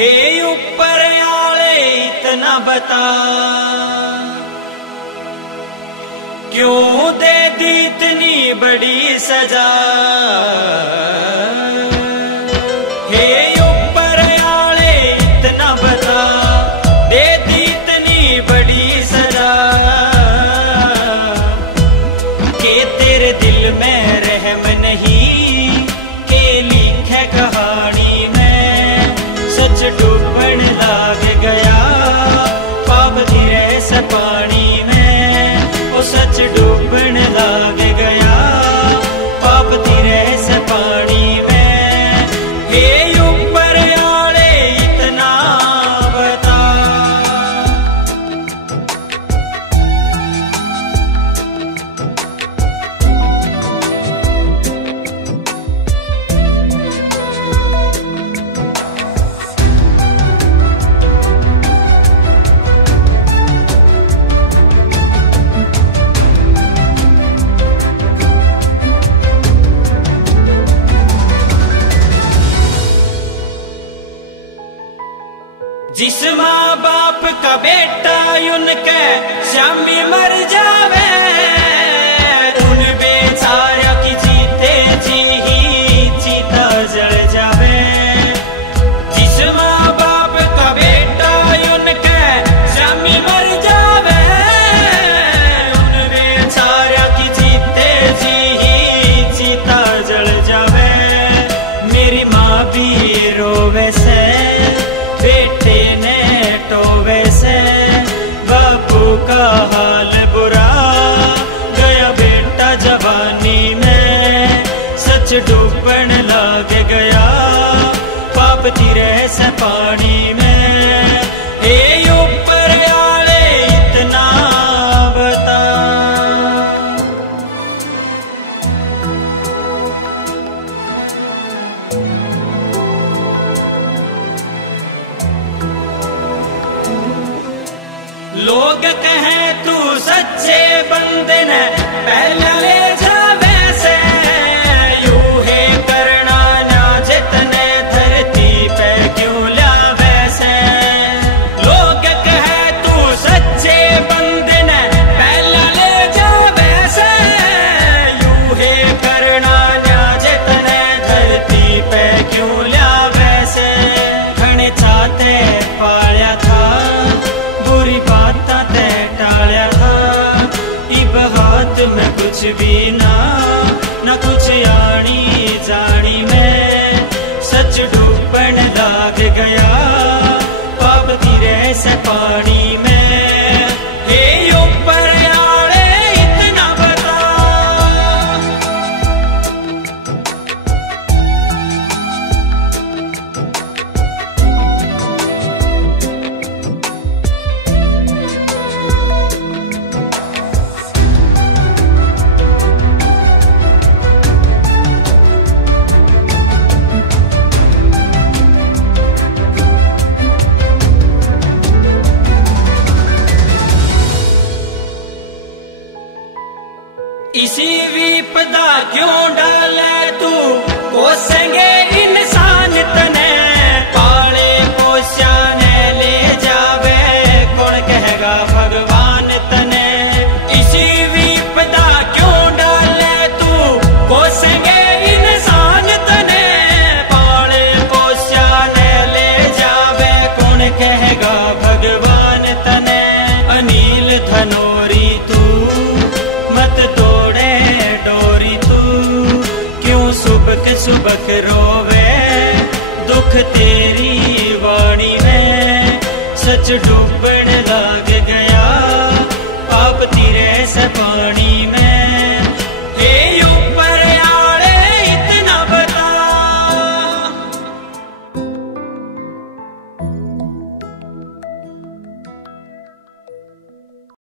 हे ऊपर आले इतना बता, क्यों दे दी इतनी बड़ी सजा। हे ऊपर आले इतना बता, दे दी इतनी बड़ी सजा, के तेरे दिल में रहम नहीं, के लिखे कहानी में सच डूबन लाग गया पाप धीरे से पानी में। ओ सच डूबन लाग गया पाप धीरे से पानी में। हे ऊपर आले इतना बता। जिस माँ बाप का बेटा उनके शामी मर जावे, उन बेचारा की जीते जी ही चीता जल जावे। जिस माँ बाप का बेटा उनके शामी मर जावे, उन बेचारा की जीते जी ही चीता जल जावे। मेरी माँ भी रोवे से, बेटे ने टोवे से, बापू का हाल बुरा गया बेटा जवानी में। सच डूबन लाग गया पाप धीरे से पानी में। हे ऊपर आले इतना बता। लोग कहें तू सच्चे बंदे ने पहले ले जावे से, यूं है करना ना जितने धरती पे क्यों लावे से। लोग कहें तू सच्चे बंदे ने पहले ले जावे से, यूं है करना ना जितने धरती पे क्यों लावे से। खणे चाहते पाया था, बुरी बात ते टाल्या था, इब हाथ में कुछ भी ना कुछ आनी जानी में। सच डूबन लाग गया पाप धीरे से पानी में। हे ऊपर आले इतना बता। इसी विपदा क्यों डाले तू, कोसेंगे इंसान तने। पाले पोषाने ले जावे, कौन कहेगा भगवान तने। इसी विपदा क्यों डाले तू, कोसेंगे इंसान तने। पाले पोषाने ले जावे, कौन कहेगा भगवान तने। अनिल धनोरी तू मत तोड़े डोरी तू, क्यों सुबक सुबक रोवे दुख तेरी वाणी में। सच डूबन लाग गया पाप धीरे से पानी में।